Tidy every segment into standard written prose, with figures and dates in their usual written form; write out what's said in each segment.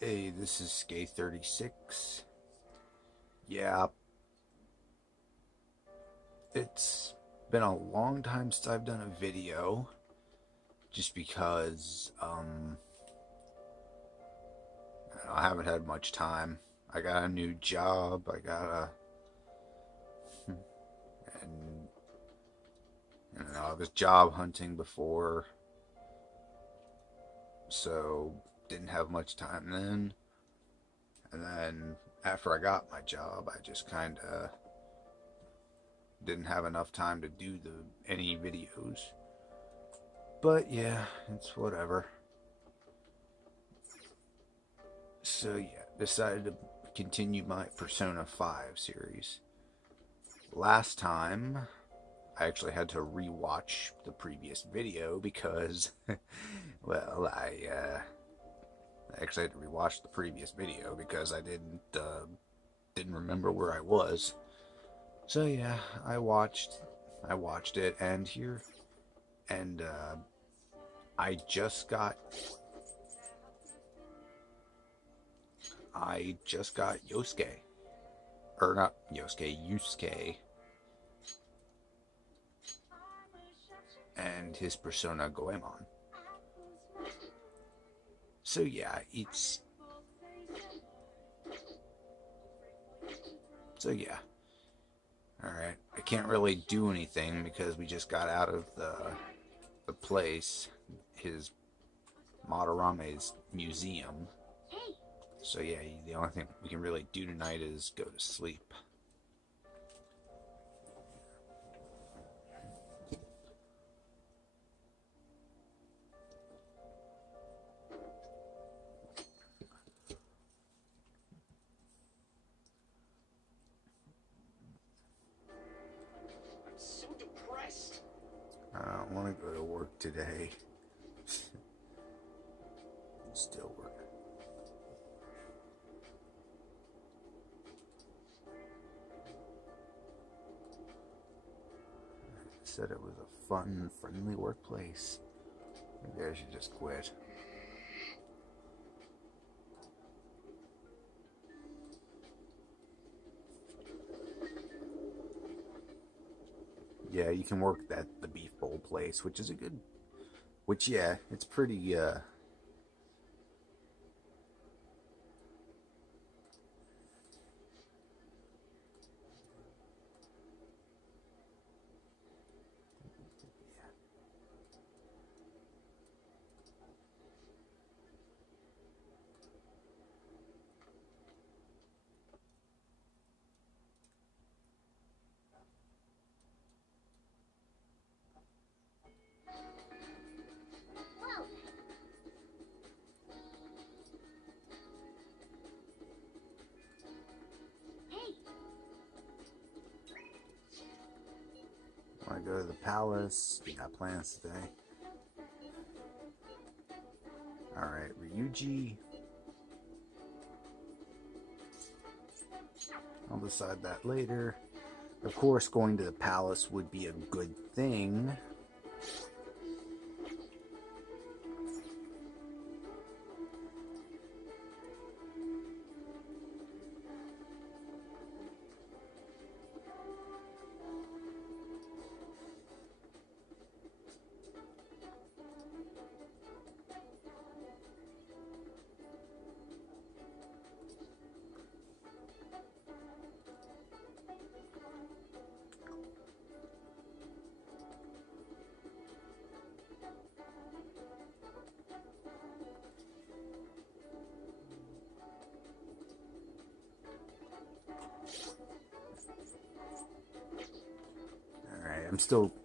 Hey, this is Skate36. Yeah, it's been a long time since I've done a video, just because I haven't had much time. I got a new job. And I was job hunting before, so didn't have much time then. And then after I got my job, I just kind of didn't have enough time to do any videos. But yeah, it's whatever. So yeah, decided to continue my Persona 5 series. Last time, I actually had to rewatch the previous video because, well, I actually had to rewatch the previous video because I didn't remember where I was. So yeah, I watched it, and I just got Yosuke, or not Yosuke, Yusuke, and his persona Goemon. So yeah, alright. I can't really do anything because we just got out of the place, his Madarame's museum. So yeah, the only thing we can really do tonight is go to sleep. I'm so depressed. I don't want to go to work today. Still work. Said it was a fun, friendly workplace. Maybe I should just quit. Yeah, you can work at the beef bowl place, which is yeah, it's pretty, want to go to the palace. We got plans today. Alright, Ryuji. I'll decide that later. Of course, going to the palace would be a good thing.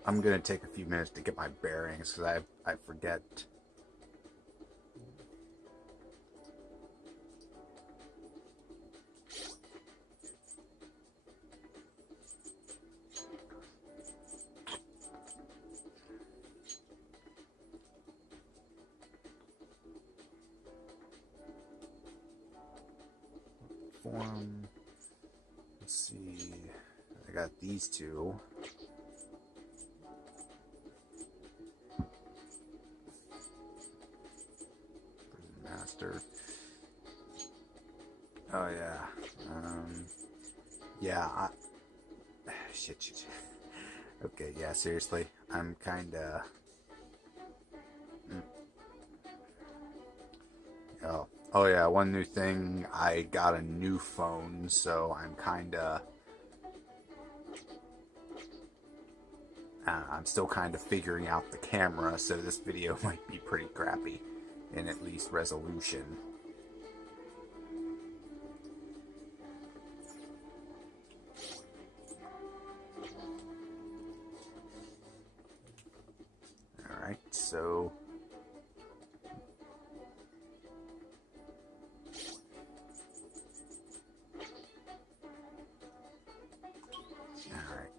I'm gonna take a few minutes to get my bearings because I forget. Form. Let's see. I got these two. Okay, yeah, seriously, I'm kinda... Oh yeah, one new thing, I got a new phone, so I'm kinda... I'm still kind of figuring out the camera, so this video might be pretty crappy in at least resolution. Alright, so... Alright.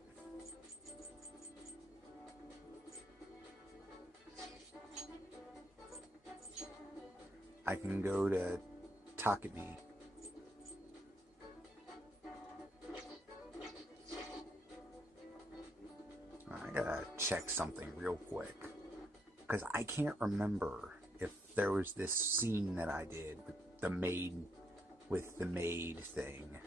I can go to Takumi. I gotta check something real quick, because I can't remember if there was this scene that I did with the maid thing.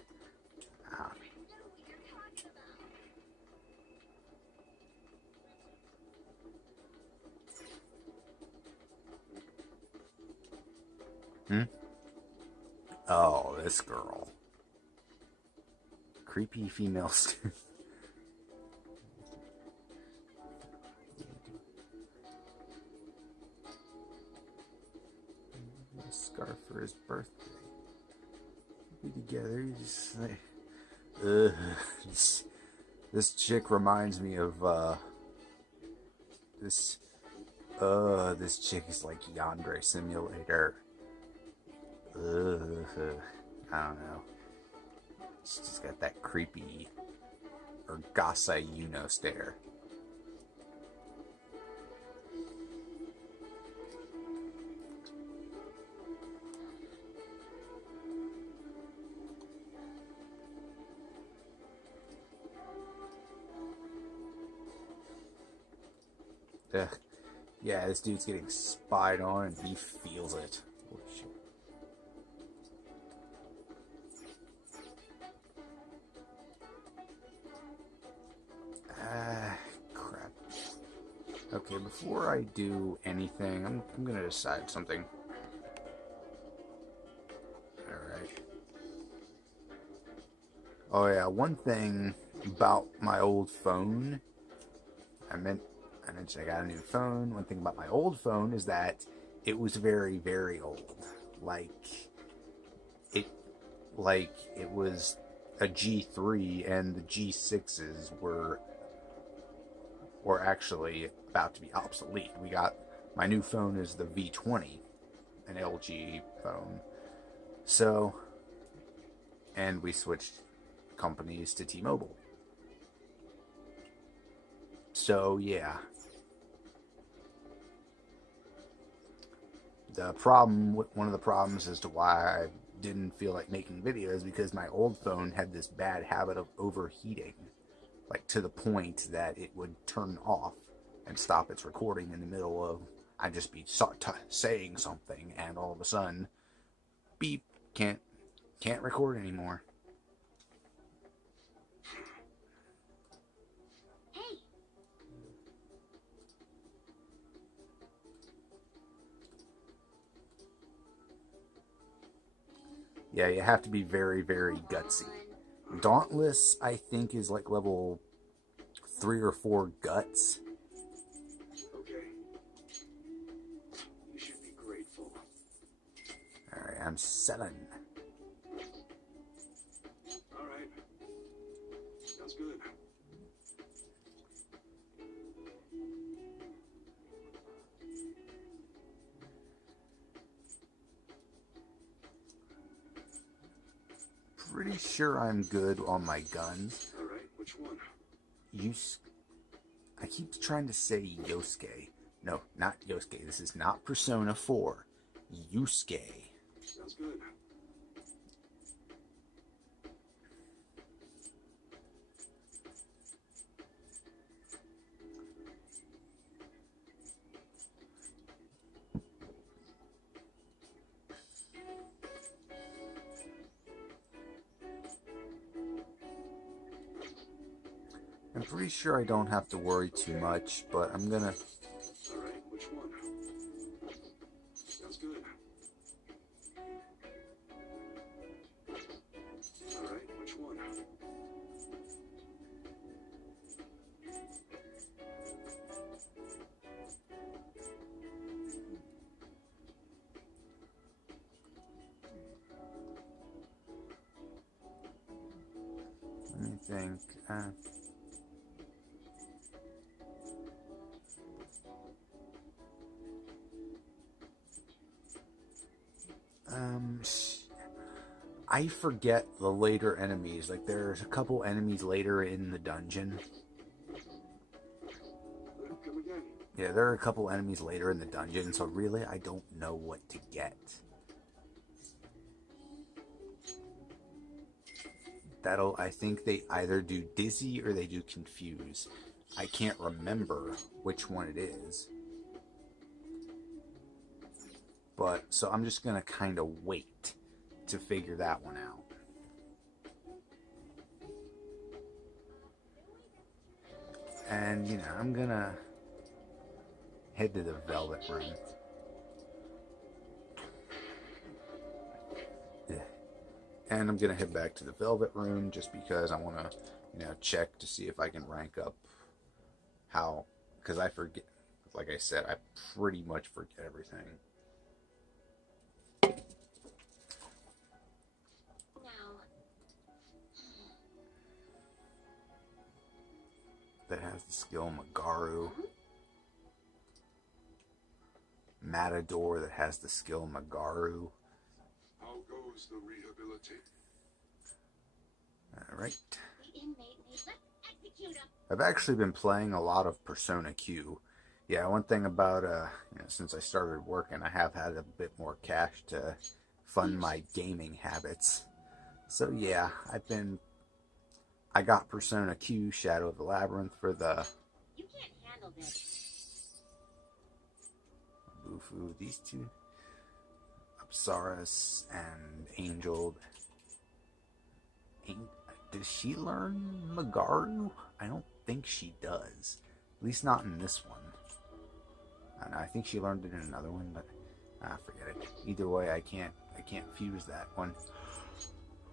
Oh, this girl. Creepy female student. Scarf for his birthday. Be together, you just like... This chick reminds me of, this chick is like Yandere Simulator. I don't know. She's just got that creepy, or Gasai Yuno stare. Ugh. Yeah, this dude's getting spied on and he feels it. Holy shit. Crap. Okay, before I do anything, I'm gonna decide something. Alright. Oh yeah, one thing about my old phone, I mentioned I got a new phone. One thing about my old phone is that it was very, very old. Like it was a G3, and the G6s were actually about to be obsolete. My new phone is the V20, an LG phone. So, and we switched companies to T-Mobile. So yeah. One of the problems as to why I didn't feel like making videos, because my old phone had this bad habit of overheating, like to the point that it would turn off and stop its recording in the middle of, I'd just be saying something, and all of a sudden, beep, can't record anymore. Yeah, you have to be very, very gutsy. Dauntless, I think, is like level 3 or 4 guts. Okay. You should be grateful. Alright, I'm 7. Alright. Sounds good. Pretty sure I'm good on my guns. Alright, which one? I keep trying to say Yosuke. No, not Yosuke. This is not Persona 4. Yusuke. Sounds good. I'm pretty sure I don't have to worry too much, but I'm gonna... All right, which one? Sounds good. All right, which one? Let me think. I forget the later enemies. Like, there's a couple enemies later in the dungeon. Come again. Yeah, there are a couple enemies later in the dungeon, so really I don't know what to get. I think they either do dizzy or they do confuse. I can't remember which one it is. But, so I'm just gonna kind of wait to figure that one out. And, you know, I'm gonna head to the Velvet Room. And I'm gonna head back to the Velvet Room just because I want to, you know, check to see if I can rank up how, because I forget, like I said, I pretty much forget everything. That has the skill Magaru. Matador that has the skill Magaru. How goes the rehabilitation? Alright. I've actually been playing a lot of Persona Q. Yeah, one thing about, you know, since I started working, I have had a bit more cash to fund my gaming habits. So yeah, I got Persona Q, Shadow of the Labyrinth for the... You can't handle this. Bufu, these two. Apsaris and Angel. Does she learn Magaru? I don't think she does. At least not in this one. I don't know, I think she learned it in another one, but forget it. Either way, I can't fuse that one.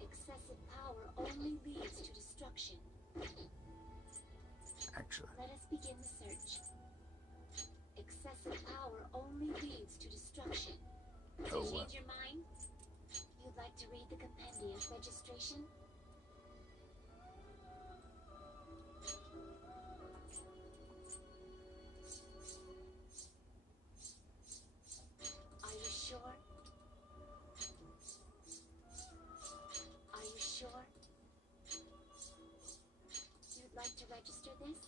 Excessive power only leads to destruction. Actually. Let us begin the search. Excessive power only leads to destruction. Did you change your mind? You'd like to read the compendium of registration? Are you sure? Are you sure? You'd like to register this?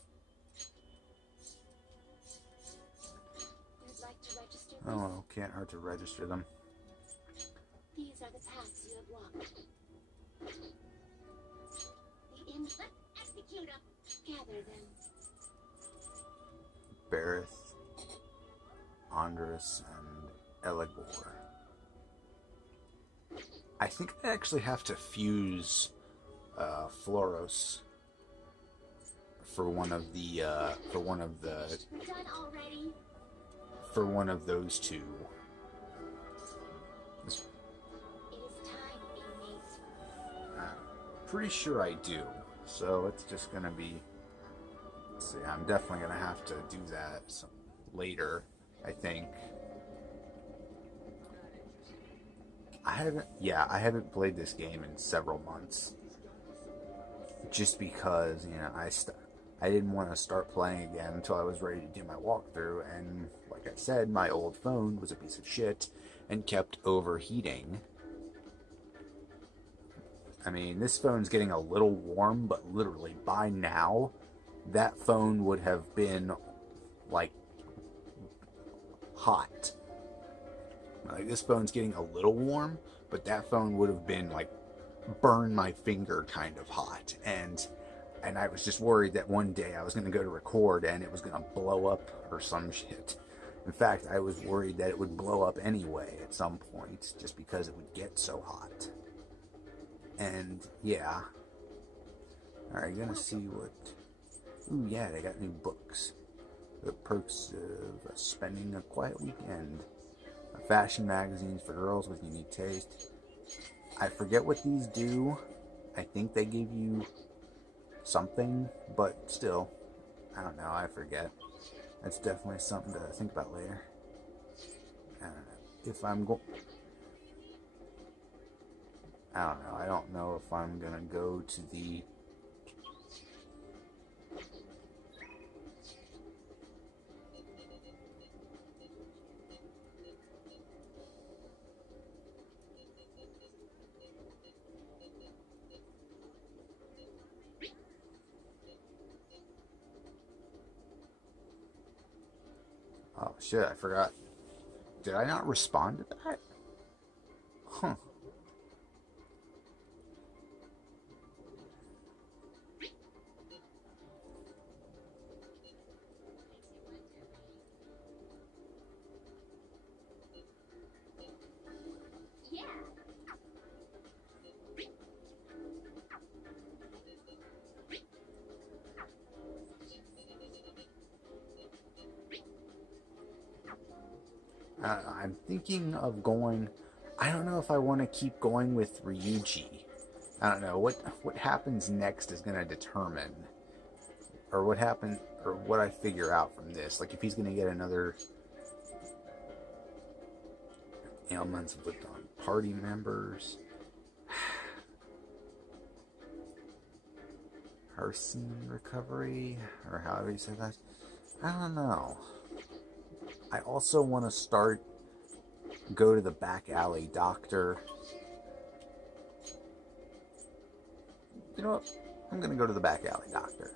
You'd like to register this? Oh, well, can't hurt to register them. These are the paths you have walked. The input, execute them. Gather them. Barith, Andrus, and Eligor. I think I actually have to fuse Floros for one of the We're done already. for one of those two. It is time, inmate. Pretty sure I do. So it's just gonna be. Let's see, I'm definitely gonna have to do that later, I think. I haven't played this game in several months. Just because, you know, I didn't want to start playing again until I was ready to do my walkthrough, and like I said, my old phone was a piece of shit and kept overheating. I mean, this phone's getting a little warm, but literally by now, that phone would have been, like, hot. Like, this phone's getting a little warm, but that phone would have been, like, burn my finger kind of hot. And I was just worried that one day I was going to go to record and it was going to blow up or some shit. In fact, I was worried that it would blow up anyway at some point, just because it would get so hot. And, yeah. Alright, gonna see what... Ooh, yeah, they got new books. The perks of spending a quiet weekend. Fashion magazines for girls with unique taste. I forget what these do. I think they give you something, but still, I don't know, I forget. That's definitely something to think about later. If I'm I don't know. I don't know if I'm gonna go to the oh shit, I forgot. Did I not respond to that? Huh. Yeah. I'm thinking of going. I don't know if I want to keep going with Ryuji. I don't know what happens next is going to determine, or what I figure out from this. Like if he's going to get another ailments with on party members. Person recovery, or however you say that. I don't know. I also want to go to the back alley doctor. You know what? I'm going to go to the back alley doctor.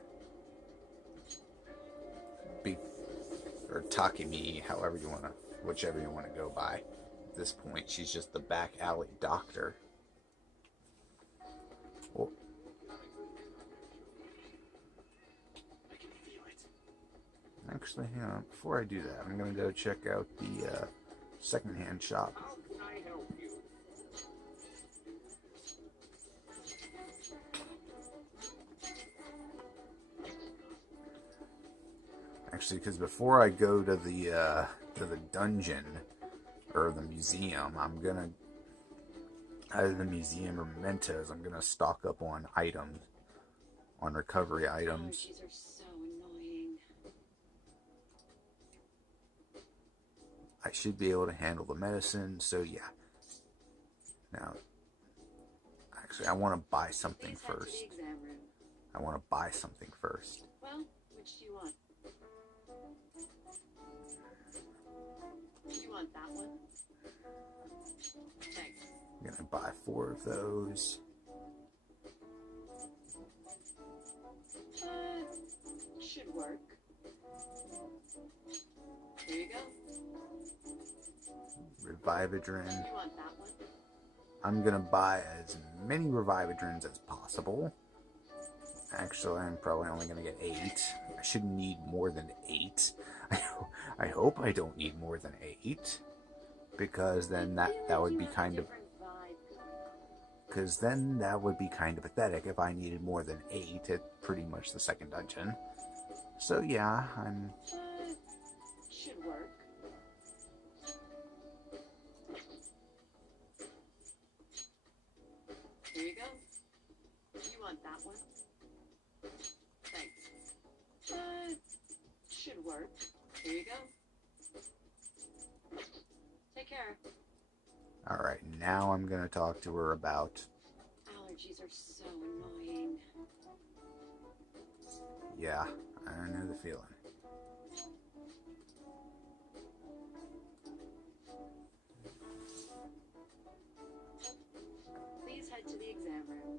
Or Takemi, whichever you want to go by. At this point, she's just the back alley doctor. Well, actually, hang on. Before I do that, I'm going to go check out the secondhand shop. How can I help you? Actually, because before I go to the dungeon or the museum, I'm gonna either the museum or mementos. I'm gonna stock up on items, on recovery items. Allergies are so annoying. I should be able to handle the medicine. So yeah. Now, actually, I want to buy something Please head to first. the exam room. I want to buy something first. Well, which do you want? You want that one? Thanks. I'm gonna buy 4 of those. Should work. There you go. Revividrin. You want that one? I'm gonna buy as many Revividrins as possible. Actually, I'm probably only gonna get 8. I shouldn't need more than 8. I hope I don't need more than 8, because then that would be kind of pathetic if I needed more than 8 at pretty much the second dungeon. So yeah, I'm. Should work. There you go. You want that one? Thanks. Should work. There you go. Take care. Alright, now I'm gonna talk to her about. Allergies are so annoying. Yeah, I know the feeling. Please head to the exam room.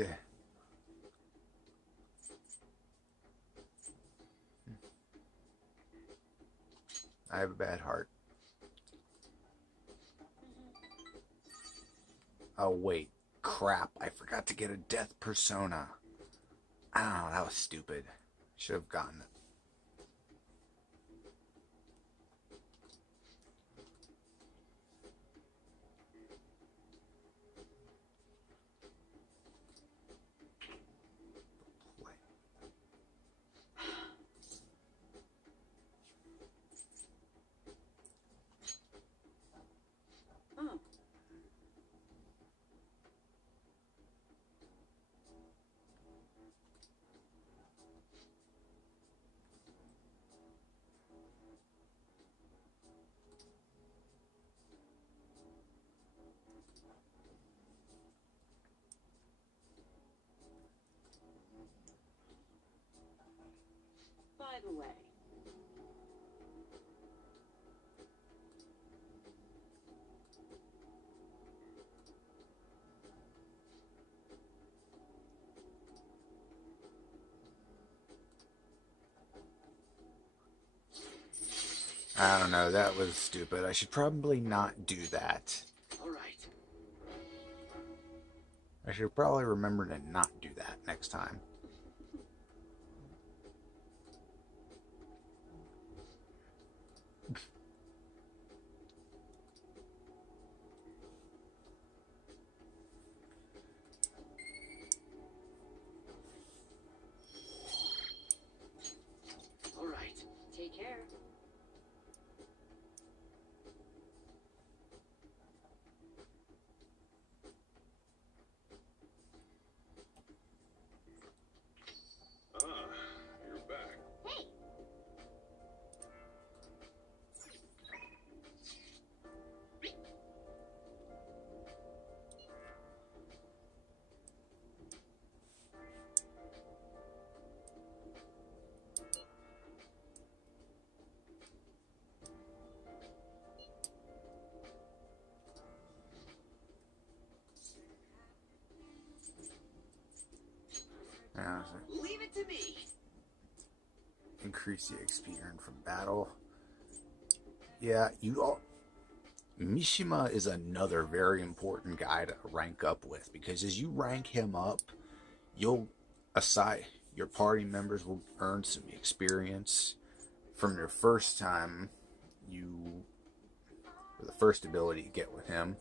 Yeah. I have a bad heart. Oh, wait. Crap. I forgot to get a death persona. Oh, that was stupid. Should have gotten it. Oh. By the way, I don't know. That was stupid. I should probably not do that. all right. I should probably remember to not do that next time. All right. Take care. Ah, you're back. Hey, Leave it to me. Increase the XP earned from battle. Yeah, you all. Mishima is another very important guy to rank up with, because as you rank him up, you'll aside your party members will earn some experience from your first time or the first ability you get with him.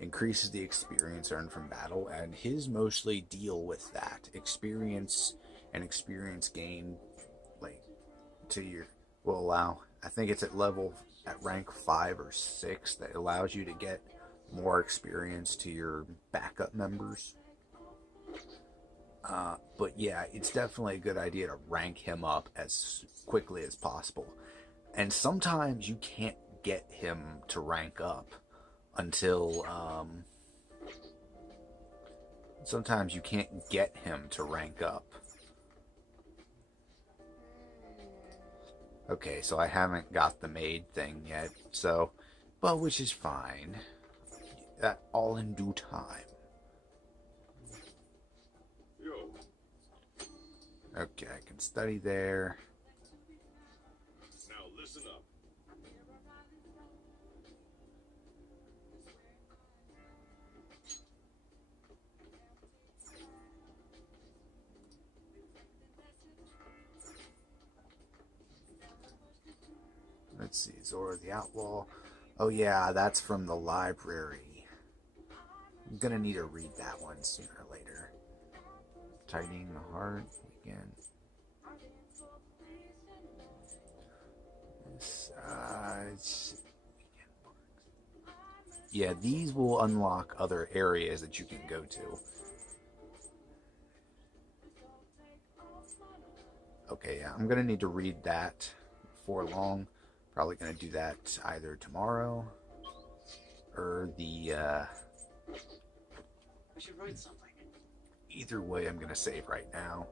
Increases the experience earned from battle, and his mostly deal with that experience and experience gain, like to your will allow. I think it's at rank 5 or 6 that allows you to get more experience to your backup members. But yeah, it's definitely a good idea to rank him up as quickly as possible. And sometimes you can't get him to rank up until sometimes you can't get him to rank up. Okay, so I haven't got the maid thing yet, so, but which is fine. That all in due time. Yo, Okay, I can study there. now listen up. Let's see, Zora the Outlaw. Oh yeah, that's from the library. I'm gonna need to read that one sooner or later. Tightening the heart again. Yeah, these will unlock other areas that you can go to. Okay, yeah, I'm gonna need to read that before long. Probably gonna do that either tomorrow or I should write something. either way. I'm gonna save right now.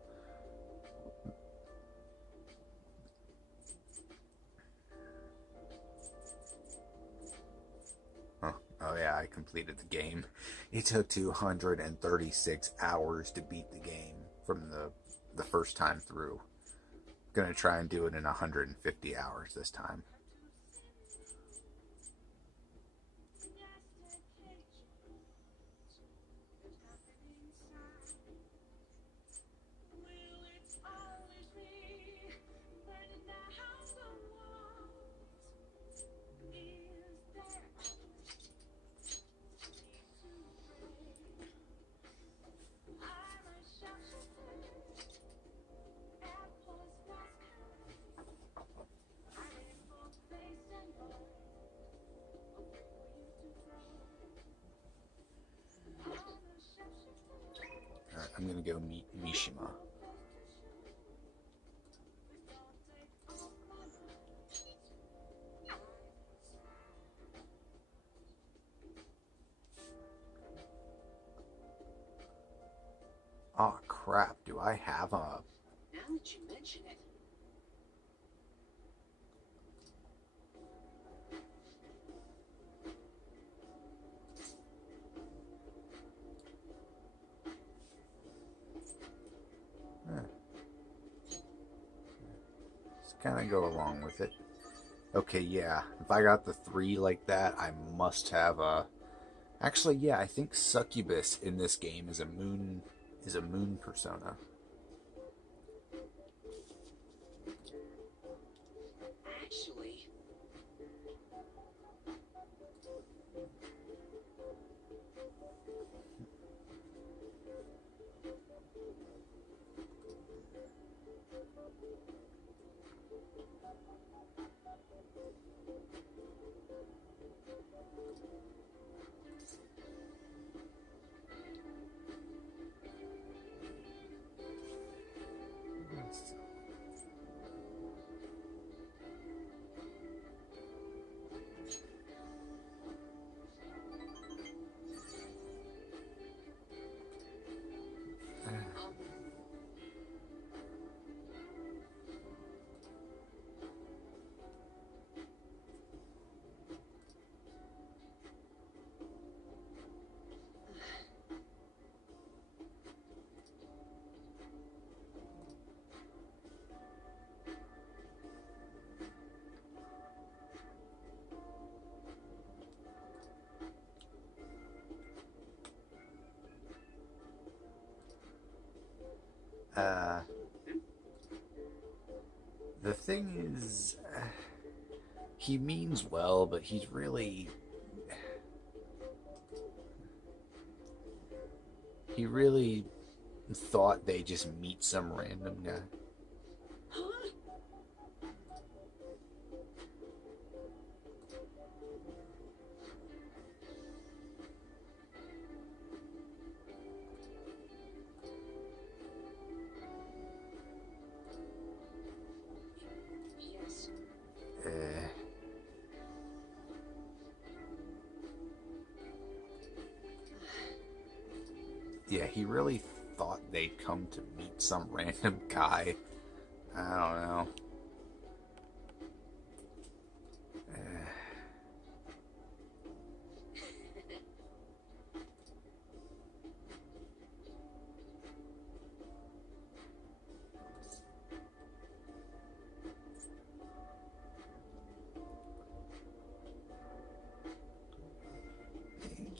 Oh yeah, I completely completed the game. It took 236 hours to beat the game from the first time through. Gonna try and do it in 150 hours this time. I'm gonna go meet Mishima. Oh crap, do I have a... Now that you mention it. Let's kind of go along with it. Okay, yeah. If I got the 3 like that, I must have a... Actually, yeah, I think Succubus in this game is a moon persona. Actually, The thing is, he means well, but he's really... He really thought they just meet some random guy. huh? Yes. Yeah, he really thought they'd come to meet some random guy. I don't know.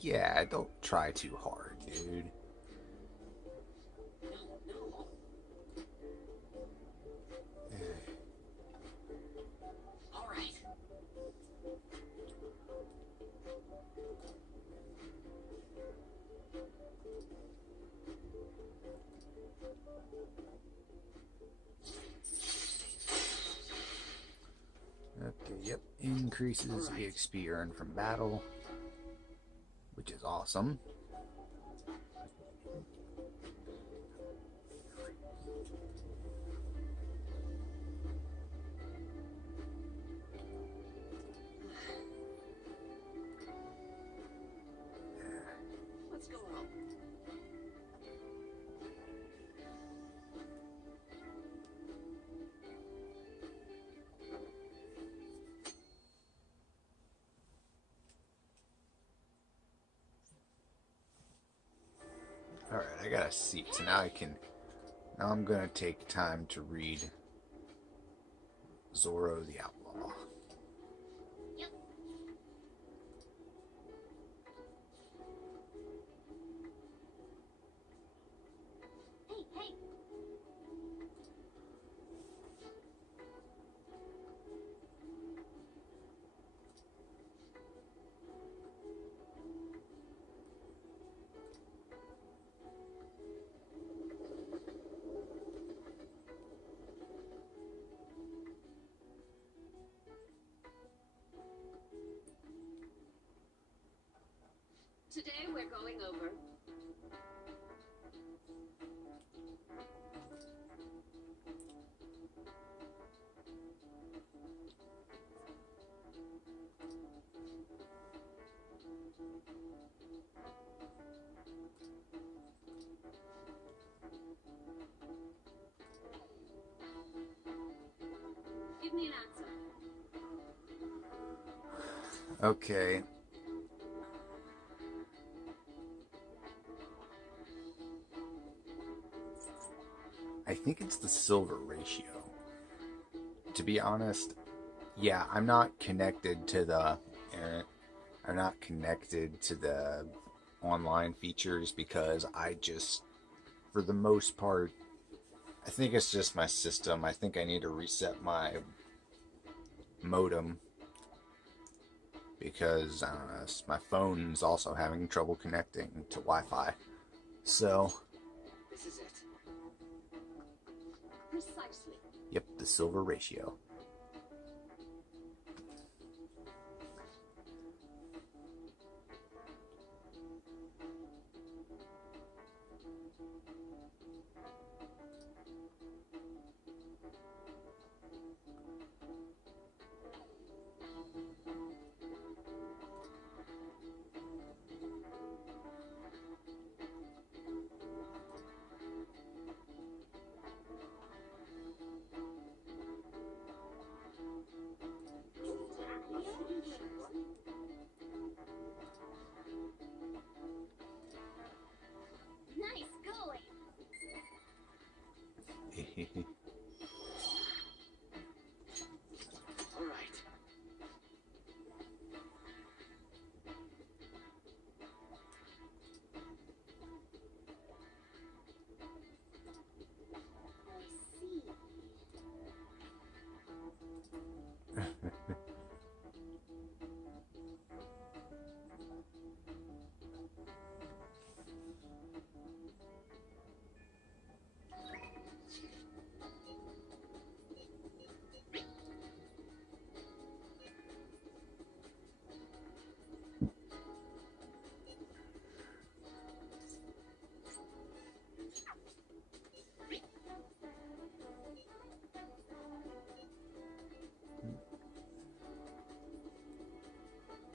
Yeah, don't try too hard, dude. No. All right. Okay, yep. Increases EXP earned from battle, which is awesome. Let's go home. Alright, I got a seat, so now I'm gonna take time to read Zorro the Outlaw. Yep. Hey, hey. Today we're going over Give me an answer. Okay. I think it's the silver ratio. To be honest, yeah, I'm not connected to the online features because I just, for the most part, I think it's just my system. I think I need to reset my modem because, I don't know, my phone's also having trouble connecting to Wi-Fi. So, This is it. Precisely. yep, the silver ratio. Nice going. All right. I see.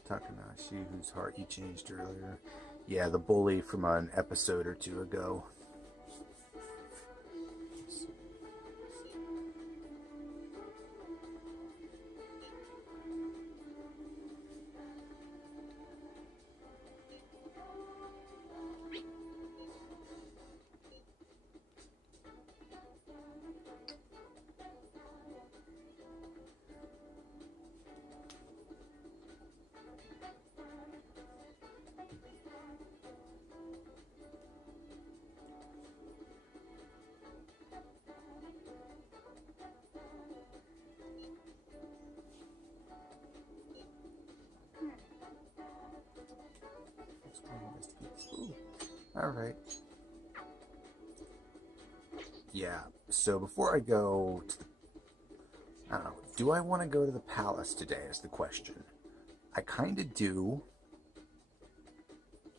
Takanashi, whose heart you changed earlier. Yeah, the bully from an episode or two ago. Alright. Yeah, so before I go to the, I don't know, do I want to go to the palace today is the question. I kind of do,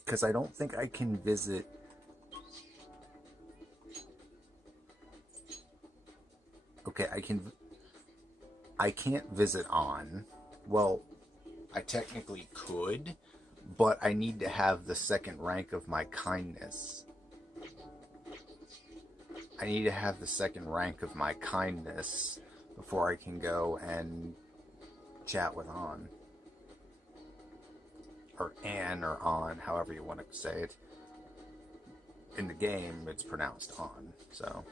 because I don't think I can visit. Okay, I can't visit on. Well, I technically could, but I need to have the second rank of my kindness. I need to have the second rank of my kindness before I can go and chat with On. Or Anne or On, however you want to say it. in the game, it's pronounced on. So.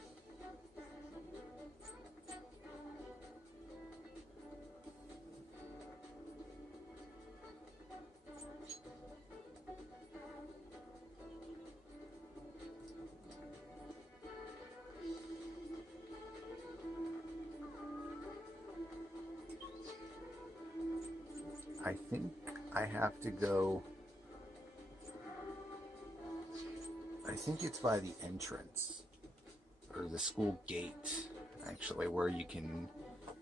I think I have to go. I think it's by the entrance or the school gate, actually, where you can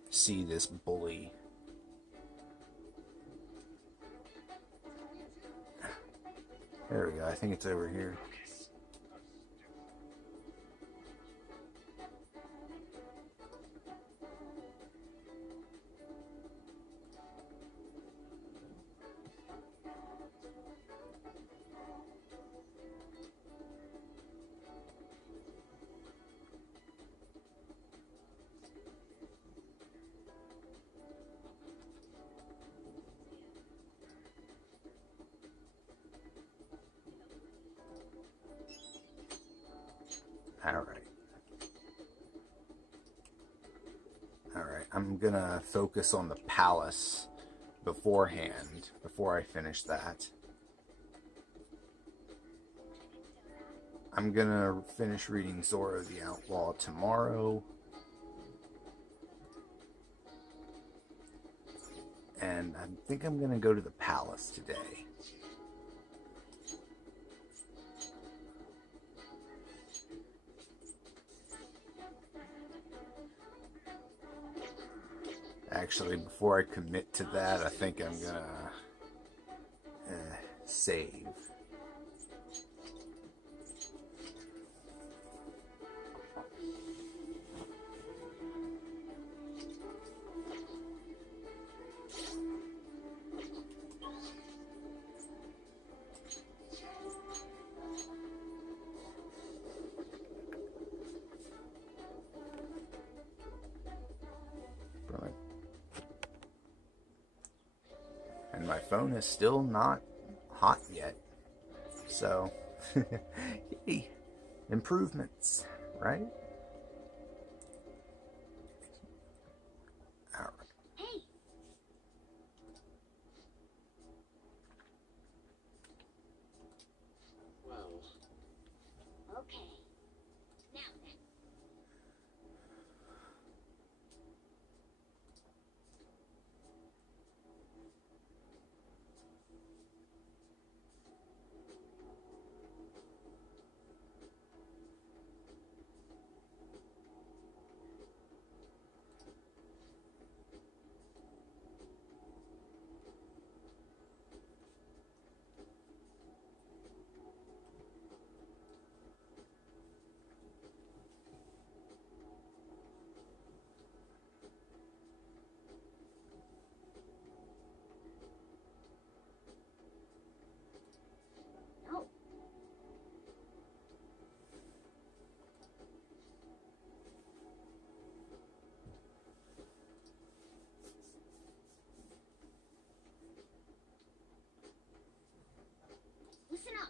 see this bully. There we go. I think it's over here. Alright, I'm gonna focus on the palace beforehand, before I finish that. I'm gonna finish reading Zorro the Outlaw tomorrow. And I think I'm gonna go to the palace today. Actually, before I commit to that, I think I'm gonna save. And my phone is still not hot yet. So, yay, improvements, right? All right. Hey. Well, Okay. Now then. No. Listen up.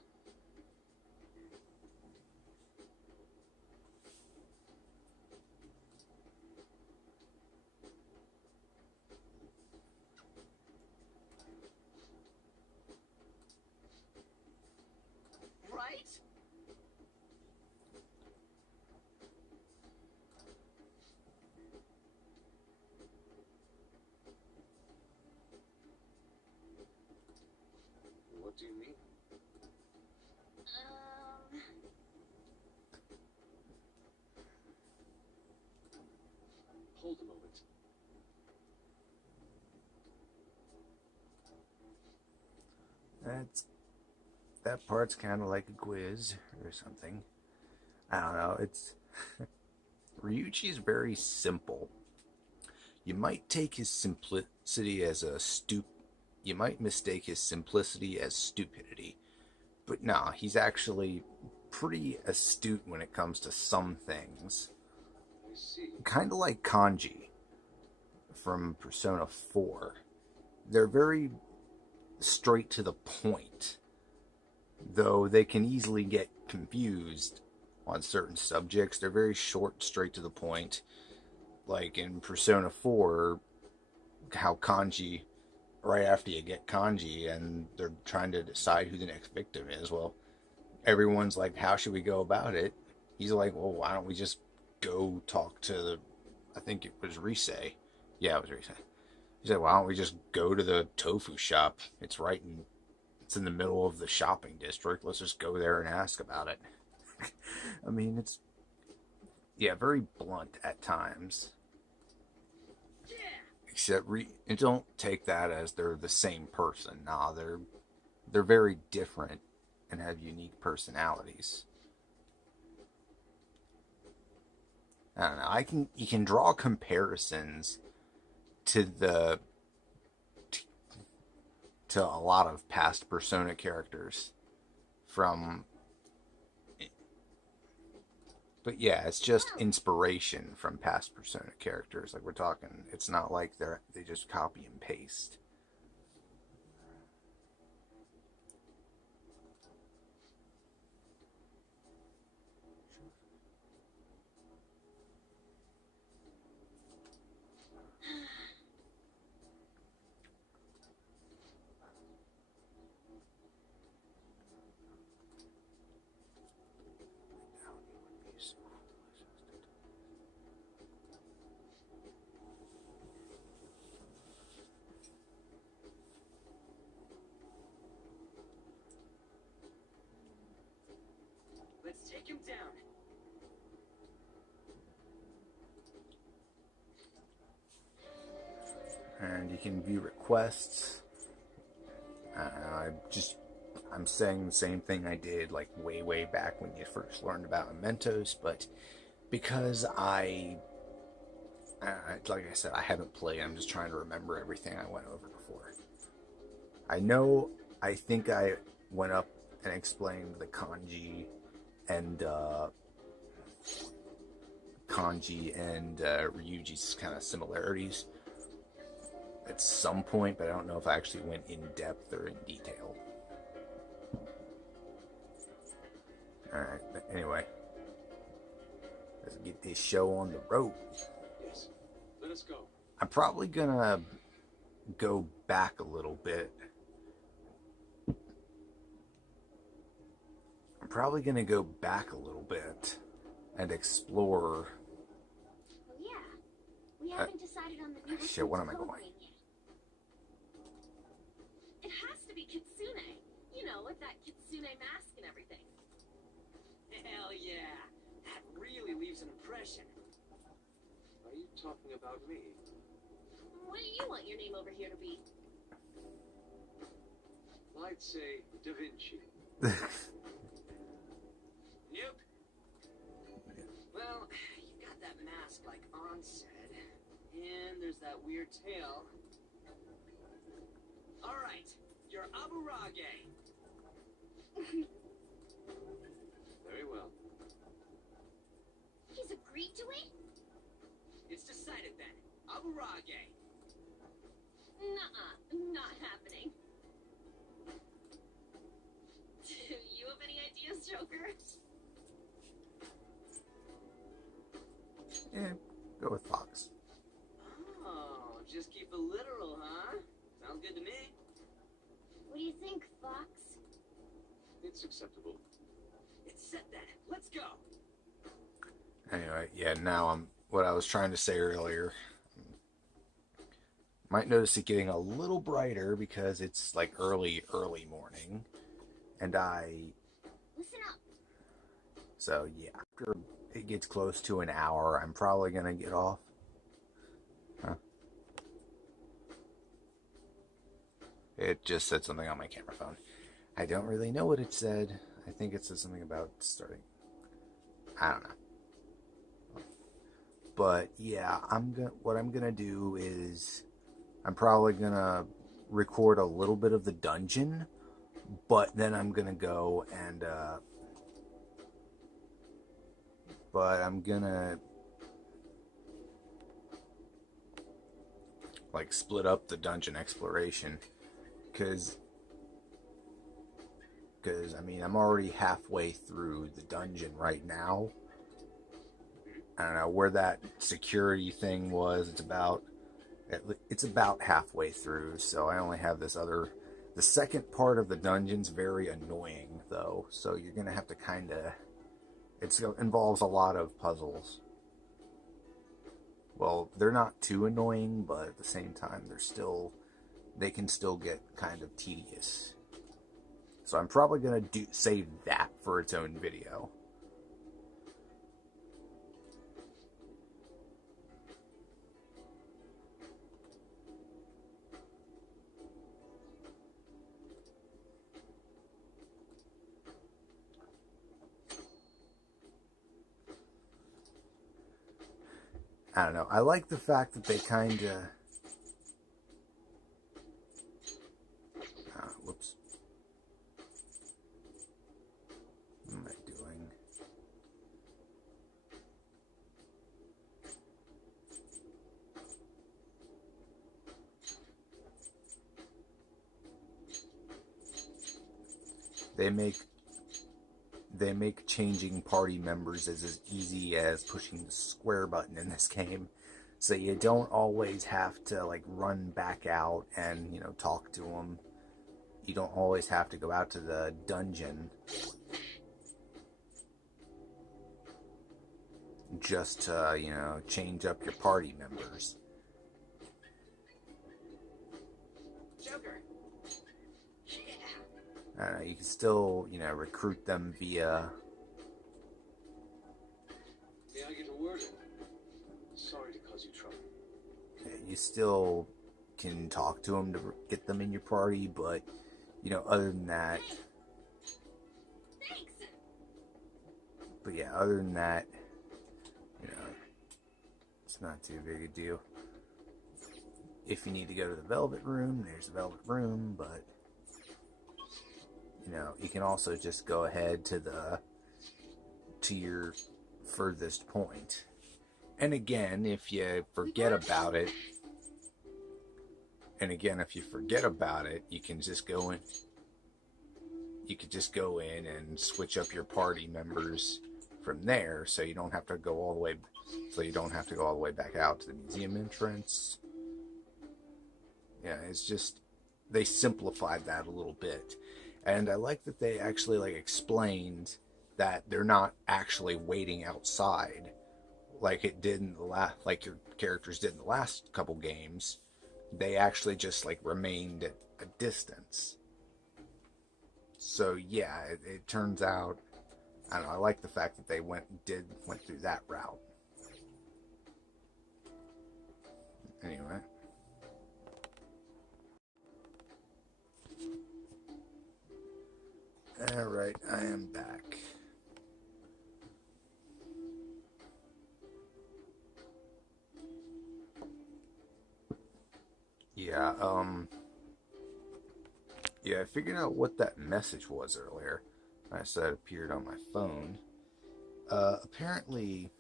right? What do you mean? Hold a moment. That part's kind of like a quiz or something. I don't know. It's Ryuichi's very simple. You might take his simplicity as you might mistake his simplicity as stupidity. But nah, he's actually pretty astute when it comes to some things. I see. Kind of like Kanji from Persona 4. They're very straight to the point, though they can easily get confused on certain subjects. They're very short, straight to the point. Like in Persona 4, how kanji, right after you get kanji and they're trying to decide who the next victim is, well, everyone's like, how should we go about it? He's like, well, why don't we just go talk to the, I think it was Rise. Yeah, it was Rise. He said, why don't we just go to the tofu shop? It's in the middle of the shopping district. Let's just go there and ask about it. I mean, it's, yeah, very blunt at times. Except, and don't take that as they're the same person. Nah, they're very different and have unique personalities. I don't know. You can draw comparisons to to a lot of past Persona characters from, but yeah, it's just inspiration from past Persona characters. Like we're talking, it's not like they just copy and paste. Let's take him down. And you can view requests. I'm saying the same thing I did like way back when you first learned about Mementos, but because like I said, I haven't played. I'm just trying to remember everything I went over before. I think I went up and explained the kanji and Ryuji's kind of similarities at some point, but I don't know if I actually went in depth or in detail. Alright, but anyway, let's get this show on the road. Yes. Let us go. I'm probably gonna go back a little bit. And explore. Oh yeah, we haven't decided on the new. Shit, what am I going? It has to be Kitsune. You know, with that Kitsune mask and everything. Hell yeah! That really leaves an impression. Are you talking about me? What do you want your name over here to be? I'd say Da Vinci. Nope. Well, you got that mask like On said, and there's that weird tail. All right, you're Aburage. Very well. He's agreed to it? It's decided then. Aburage. Nuh-uh, not happening. Do you have any ideas, Joker? Yeah, go with Fox. Oh, just keep it literal, huh? Sounds good to me. What do you think, Fox? It's acceptable. It's set then. Let's go. Anyway, yeah, now what I was trying to say earlier. Might notice it getting a little brighter because it's like early morning. And Listen up. so yeah, after it gets close to an hour, I'm probably going to get off. Huh? It just said something on my camera phone. I don't really know what it said. I think it said something about starting. I don't know. But yeah, what I'm gonna do is I'm probably gonna record a little bit of the dungeon, but then I'm gonna go and but I'm gonna like split up the dungeon exploration, because because I mean I'm already halfway through the dungeon right now. I don't know where that security thing was. It's about halfway through, so I only have this other. The second part of the dungeon's very annoying though, so you're gonna have to kind of. It involves a lot of puzzles. Well, they're not too annoying, but at the same time, they can still get kind of tedious. So I'm probably gonna save that for its own video. I don't know. I like the fact that they kind of... whoops. What am I doing? They make changing party members as easy as pushing the square button in this game. So you don't always have to like run back out and, you know, talk to them. You don't always have to go out to the dungeon just to, you know, change up your party members. Joker. I don't know, you can still, you know, recruit them via... May I get a word in? Sorry to cause you trouble. You still can talk to them to get them in your party, but, you know, other than that... Thanks. But yeah, other than that, you know, it's not too big a deal. If you need to go to the Velvet Room, there's the Velvet Room, but... You know, you can also just go ahead to your furthest point. And again, if you forget about it, you can just go in. You could just go in and switch up your party members from there, so you don't have to go all the way. So you don't have to go all the way back out to the museum entrance. Yeah, it's just they simplified that a little bit. And I like that they actually like explained that they're not actually waiting outside like it did in like your characters did in the last couple games. They actually just like remained at a distance. So yeah, it turns out, I don't know, I like the fact that they went through that route. Anyway. Alright, I am back. Yeah, I figured out what that message was earlier. I said it appeared on my phone. Apparently,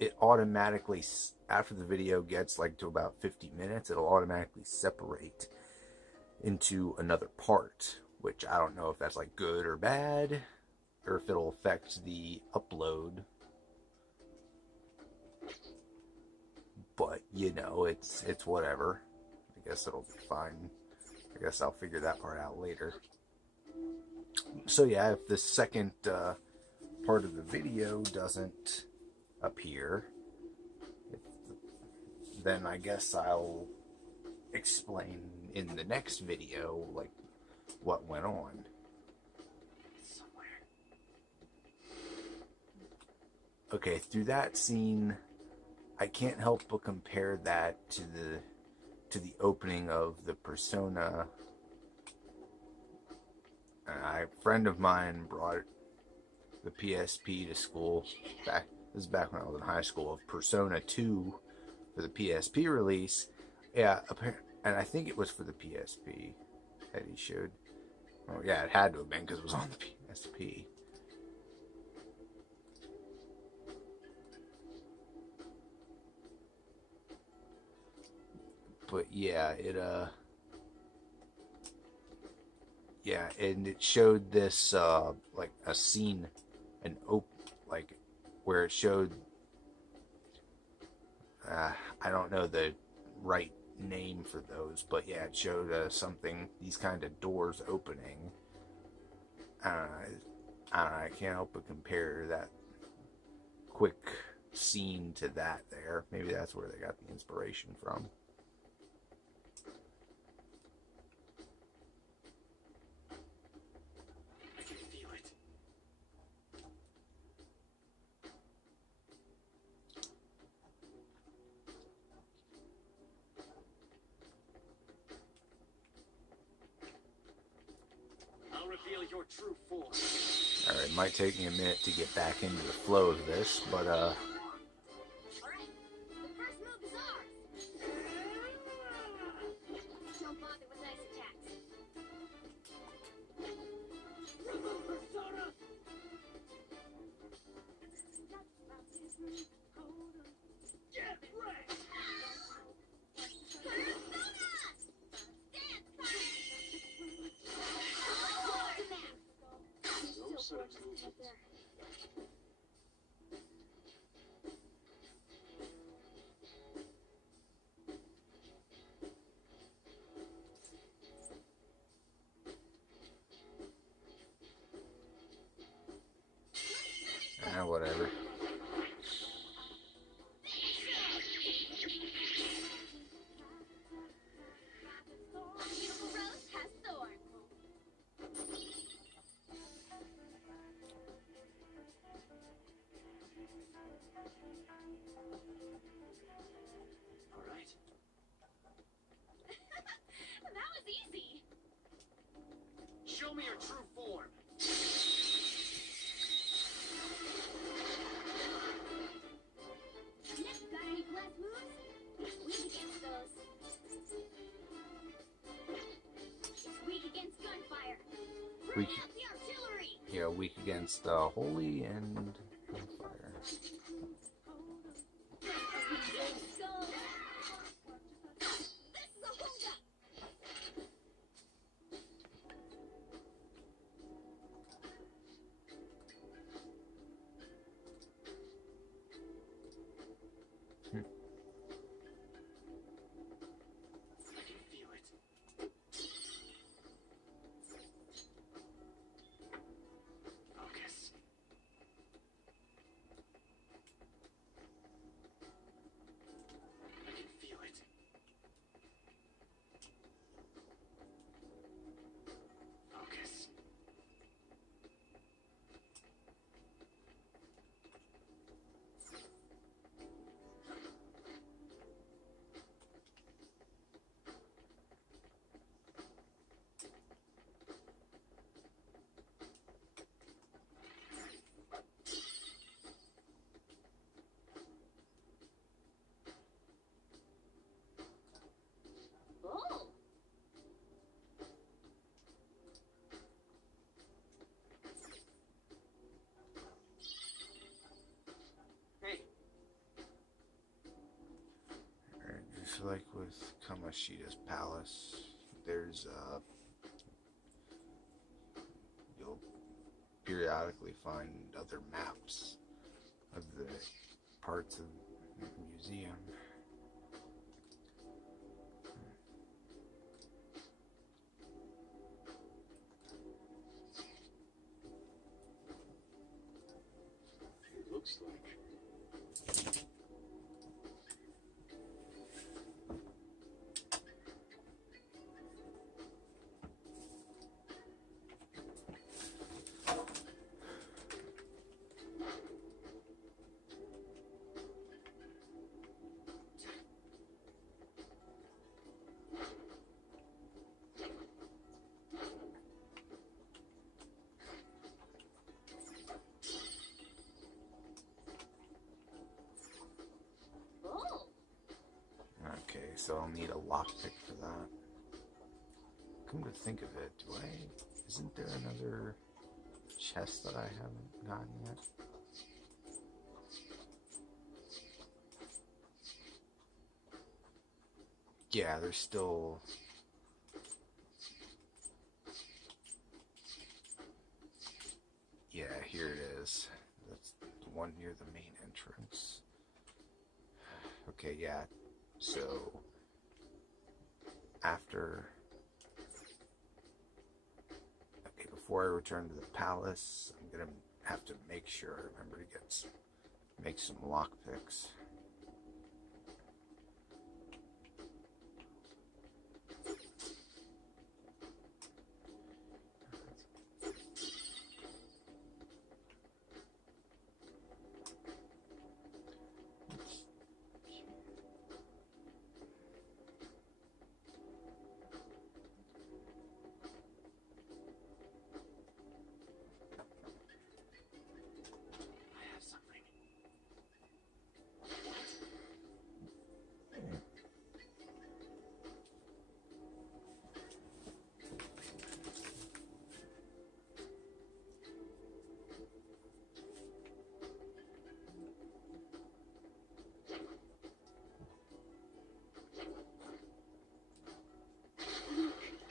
it automatically, after the video gets like to about 50 minutes, it'll automatically separate into another part, which I don't know if that's like good or bad, or if it'll affect the upload. But, you know, it's whatever. I guess it'll be fine. I guess I'll figure that part out later. So yeah, if the second part of the video doesn't appear, then I guess I'll explain in the next video, like, what went on. Okay, through that scene, I can't help but compare that to the opening of the Persona. A friend of mine brought the PSP to school back. This is back when I was in high school, of Persona 2 for the PSP release. Yeah, and I think it was for the PSP that he showed. Oh yeah, it had to have been because it was on the PSP. But yeah, Yeah, and it showed this like a scene, like where it showed. I don't know the right name for those, but yeah, it showed something. These kind of doors opening. I can't help but compare that quick scene to that there. Maybe that's where they got the inspiration from. I can feel it. I'll reveal your true form. Alright, might take me a minute to get back into the flow of this, but Alright, the first move is ours. Don't bother with nice attacks. Remember, Sora! Get wrecked! Persona! Dance! No sudden movements. whatever. Rose has thorns. All right. That was easy. Show me your true form. Nick, got any blast moves? Weak against those. It's weak against gunfire. Bring Weak. out the artillery. Yeah, weak against holy and fire. Let's go. This is a holdup. I can feel it. Focus. I can feel it. Focus. Oh. Hey, Alright, just like with Kamoshida's palace, there's you'll periodically find other maps of the parts of the museum. it looks like. Oh. Okay, so I'll need a lockpick for that. Come to think of it, isn't there another chest that I haven't gotten yet? Yeah, there's still here it is. That's the one near the main entrance. Okay, yeah. So, after... Okay, before I return to the palace, I'm gonna have to make sure I remember to make some lockpicks.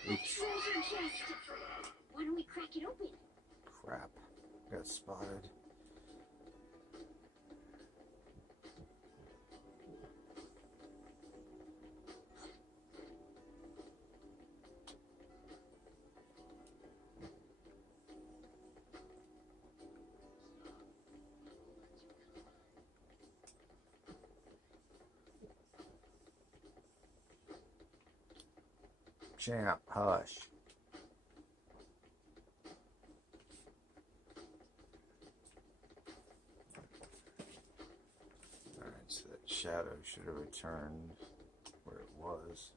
Oops. Why don't we crack it open? Crap. Got spotted. Champ, hush. Alright, so that shadow should have returned where it was.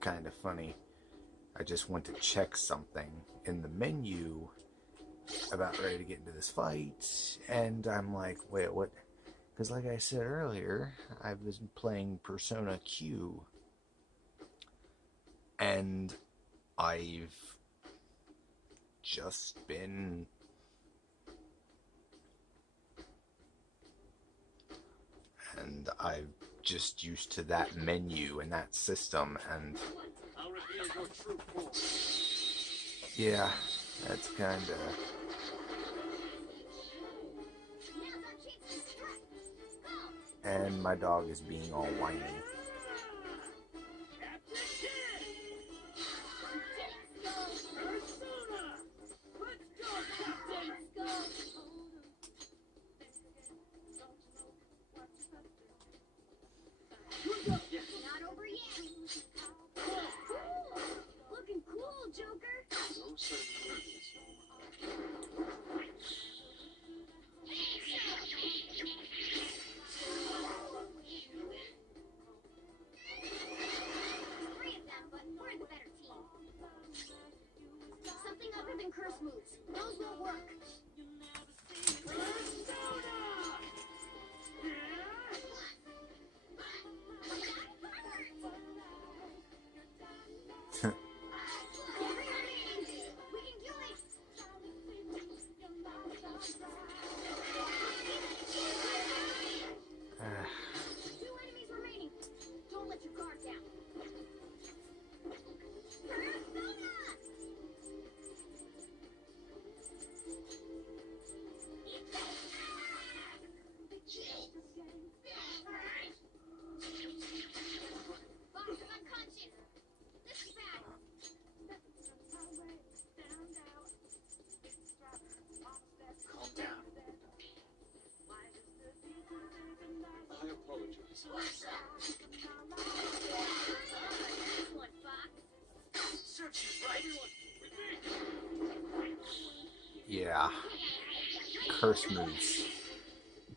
Kind of funny. I just went to check something in the menu about ready to get into this fight, and I'm like, wait, what? Because like I said earlier, I've been playing Persona Q, and I've just been just used to that menu and that system, and yeah, that's kind of... And my dog is being all whiny. Yeah, yeah, curse moves.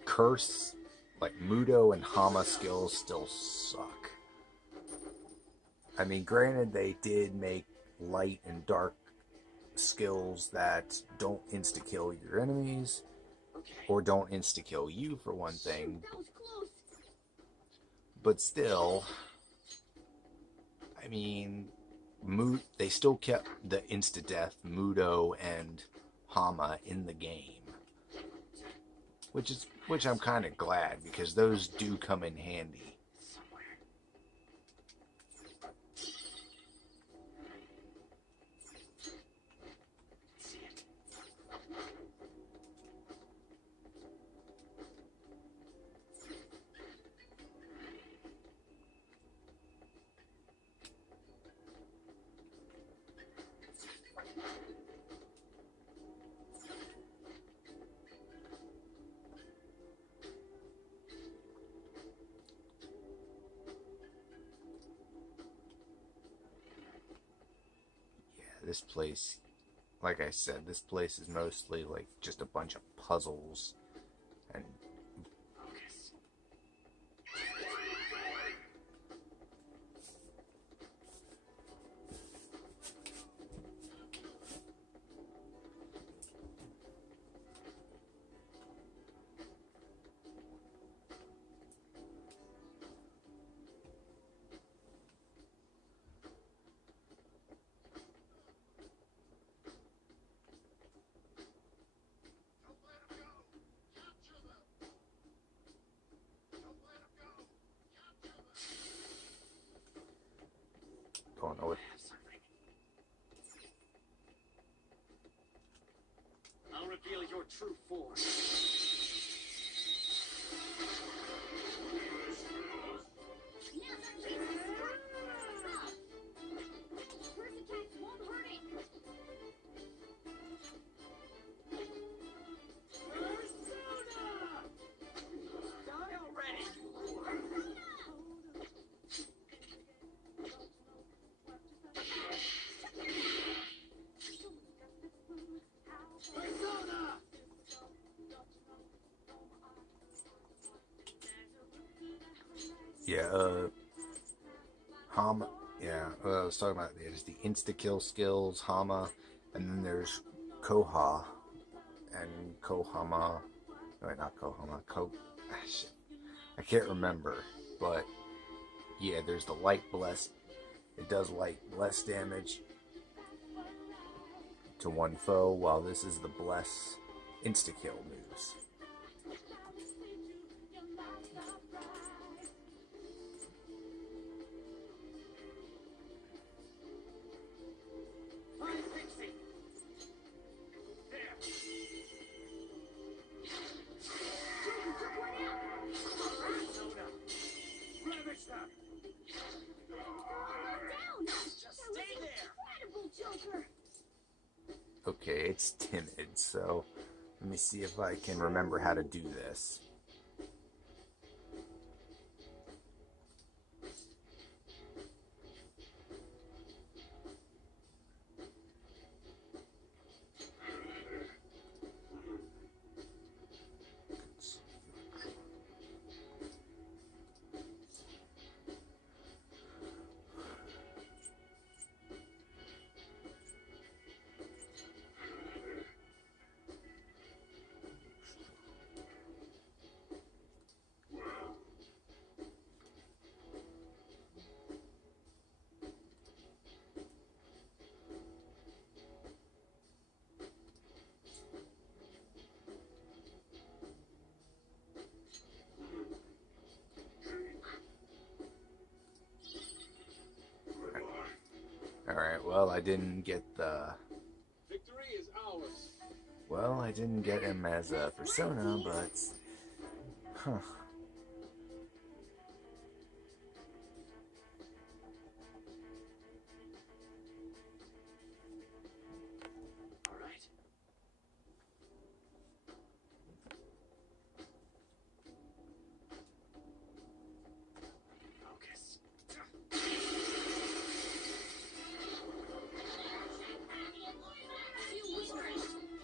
Curse, like Mudo and Hama skills still suck. I mean, granted, they did make light and dark skills that don't insta-kill your enemies, or don't insta-kill you for one thing. That was close. But still, I mean, they still kept the insta-death Mudo and Hama in the game, which I'm kind of glad, because those do come in handy. This place, like I said, this place is mostly like just a bunch of puzzles and don't know what. I'll reveal your true form. Persicats won't hurt it. Die already! Persona! Yeah, Hama. Yeah, I was talking about there's the insta-kill skills, Hama, and then there's Koha and Kohama. Wait, not Kohama. Shit. I can't remember, but yeah, there's the light bless. It does light bless damage to one foe, while this is the bless insta-kill moves. I'm fixing! There! Persona! Ravage them! Just stay there! Incredible, Joker. Okay, it's timid, so let me see if I can remember how to do this. Alright, well, I didn't get the... Victory is ours! Well, I didn't get him as a persona, but... Huh. Alright. Focus.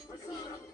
Persona!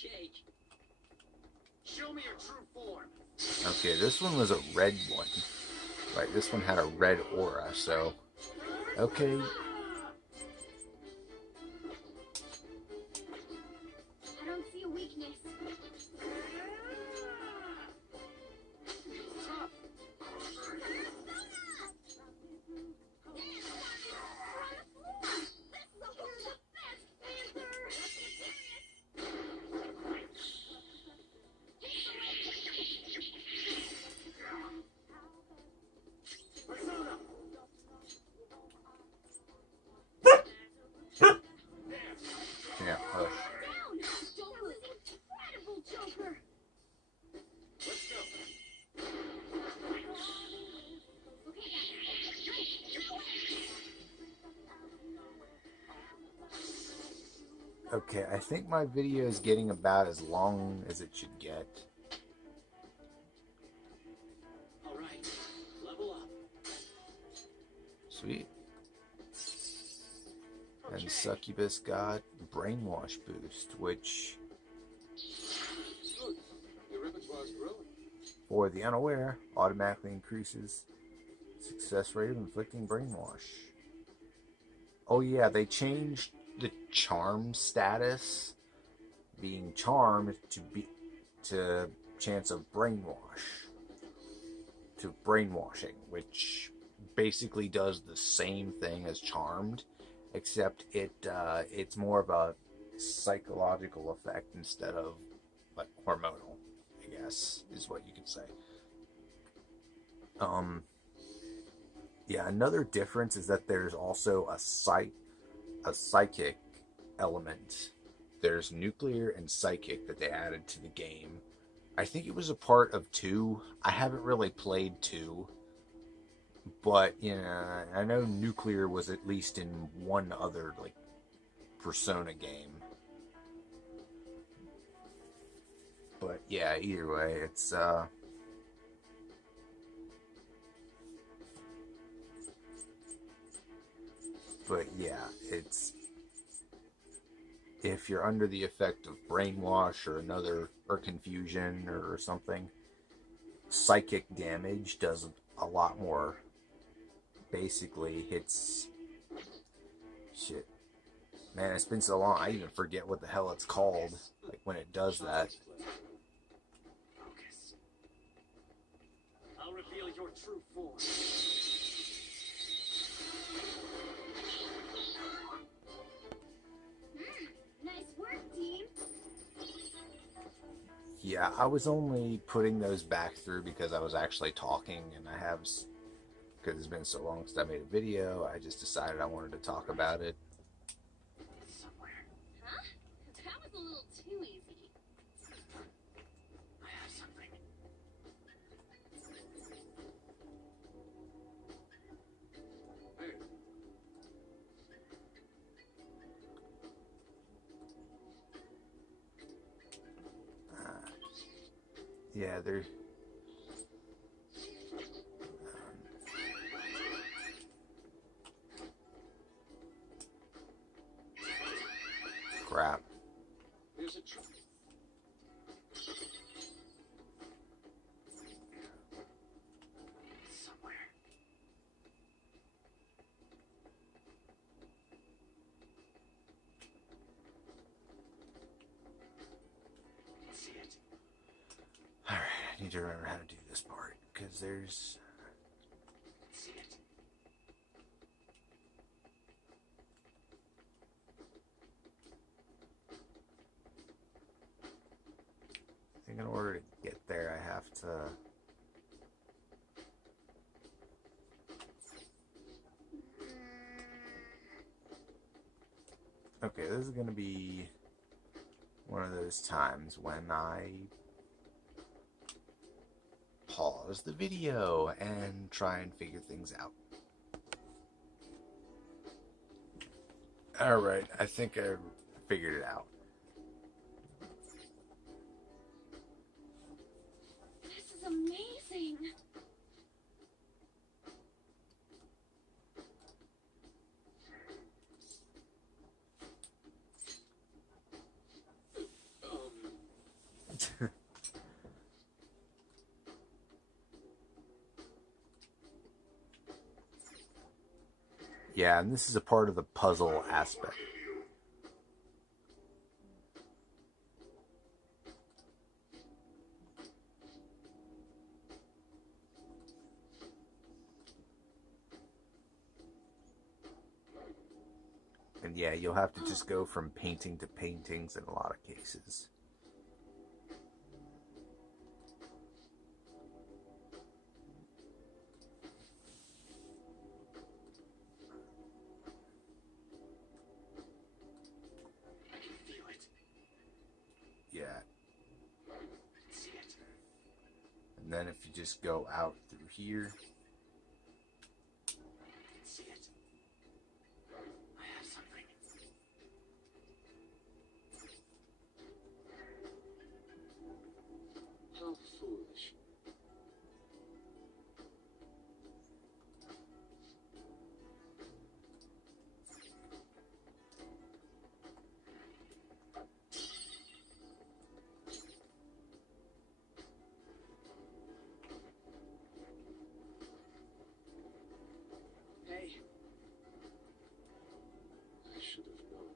cake. Show me your true form. Okay, this one was a red one. Right, this one had a red aura, so... Okay. I don't see a weakness. Yeah, hush. That was incredible, Joker. Let's go. Okay, I think my video is getting about as long as it should get. All right. Level up. Sweet. And Succubus got Brainwash Boost, which, Good. Your repertoire's growing. for the unaware, automatically increases success rate of inflicting Brainwash. Oh yeah, they changed the charm status, being charmed to chance of brainwash, to brainwashing, which basically does the same thing as charmed, except it's more of a psychological effect instead of like hormonal, I guess is what you could say. Yeah, another difference is that there's also a psychic element. There's nuclear and psychic that they added to the game. I think it was a part of 2. I haven't really played 2, but I know nuclear was at least in one other like Persona game. But yeah, either way, it's but yeah, it's, if you're under the effect of brainwash or confusion or something, psychic damage does a lot more. Basically hits shit. Man, it's been so long I even forget what the hell it's called, like when it does that. Focus. I'll reveal your true form. Nice work, team. Yeah, I was only putting those back through because I was actually talking, and I have, because it's been so long since I made a video, I just decided I wanted to talk about it. Somewhere. Huh? That was a little too easy. I have something. Hey. Yeah, they're... crap. Here's a trick. Somewhere. I can see it. Alright, I need to remember how to do this part, because there's... I can see it. I think in order to get there, I have to... Okay, this is going to be one of those times when I pause the video and try and figure things out. Alright, I think I figured it out. This is amazing. right. Yeah, and this is a part of the puzzle aspect. And yeah, you'll have to just go from painting to paintings in a lot of cases. Yeah. And then if you just go out through here. How foolish. Hey, I should have known.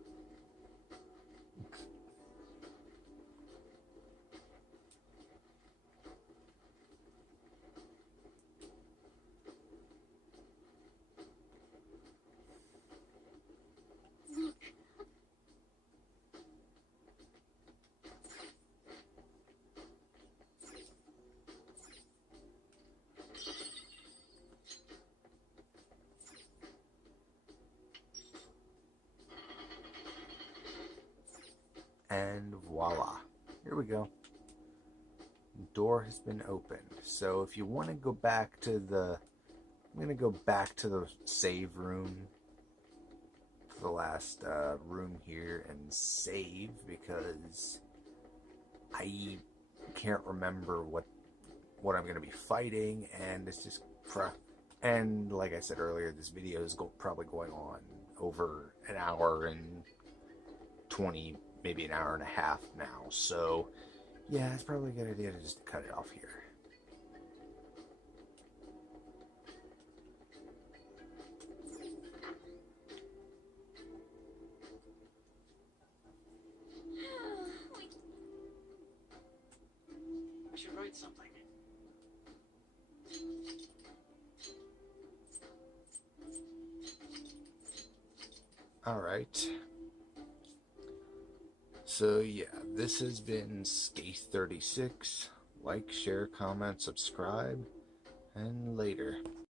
Look. And voila. Here we go. The door has been opened. So if you want to go back to the... I'm going to go back to the save room. To the last room here and save because I can't remember what I'm going to be fighting, and it's just and like I said earlier, this video is probably going on over an hour and 20, maybe an hour and a half now. So yeah, it's probably a good idea to just cut it off here. I should write something. Alright. So yeah, this has been Skaith36. Like, share, comment, subscribe, and later.